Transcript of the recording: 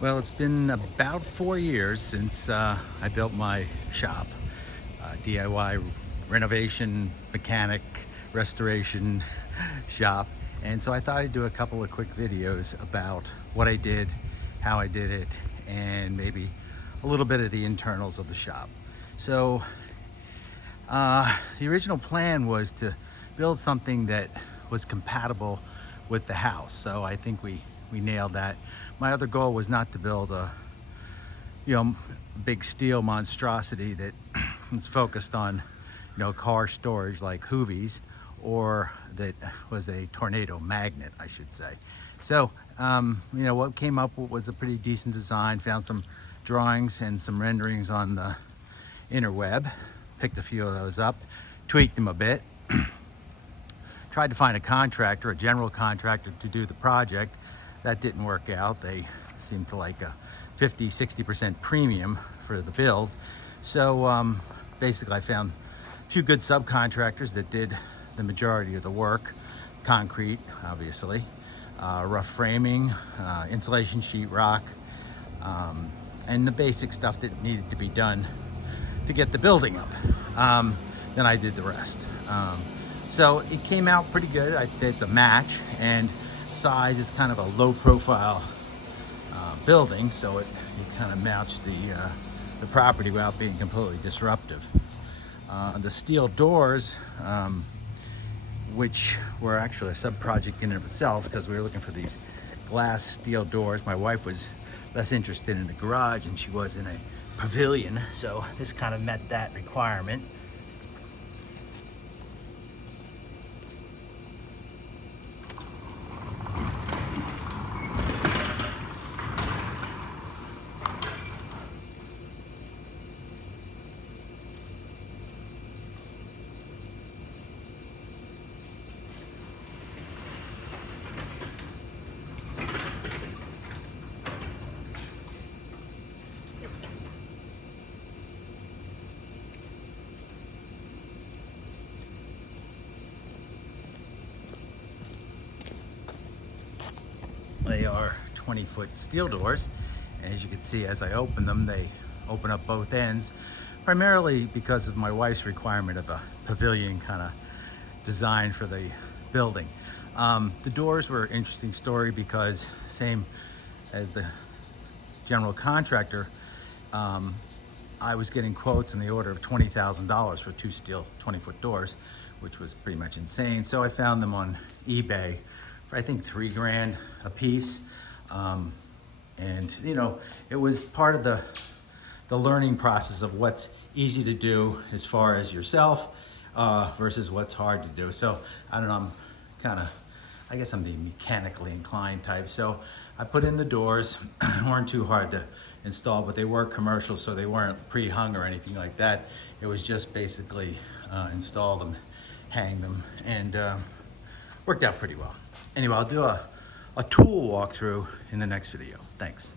Well, it's been about 4 years since I built my shop, DIY renovation, mechanic, restoration shop. And so I thought I'd do a couple of quick videos about what I did, how I did it, and maybe a little bit of the internals of the shop. So the original plan was to build something that was compatible with the house. So I think we nailed that. My other goal was not to build a big steel monstrosity that is focused on car storage like Hoovies, or that was a tornado magnet, I should say. So what came up was a pretty decent design. Found some drawings and some renderings on the interweb, picked a few of those up, tweaked them a bit, tried to find a contractor, a general contractor, to do the project. That didn't work out. They seemed to like a 50-60% premium for the build. So basically I found a few good subcontractors that did the majority of the work. Concrete, obviously, rough framing, insulation, sheetrock, and the basic stuff that needed to be done to get the building up. Then I did the rest. So it came out pretty good. I'd say it's a match, and size is kind of a low profile building, so it kind of matched the property without being completely disruptive. The steel doors, which were actually a sub-project in and of itself, because we were looking for these glass steel doors. My wife was less interested in the garage and she was in a pavilion, so this kind of met that requirement. They are 20-foot steel doors. And as you can see, as I open them, they open up both ends, primarily because of my wife's requirement of a pavilion kind of design for the building. The doors were an interesting story because, same as the general contractor, I was getting quotes in the order of $20,000 for two steel 20-foot doors, which was pretty much insane. So I found them on eBay for I think $3,000 a piece. And it was part of the learning process of what's easy to do as far as yourself versus what's hard to do. So I don't know, I guess I'm the mechanically inclined type. So I put in the doors. Weren't too hard to install, but they were commercial, so they weren't pre-hung or anything like that. It was just basically install them, hang them, and worked out pretty well. Anyway, I'll do a tool walkthrough in the next video. Thanks.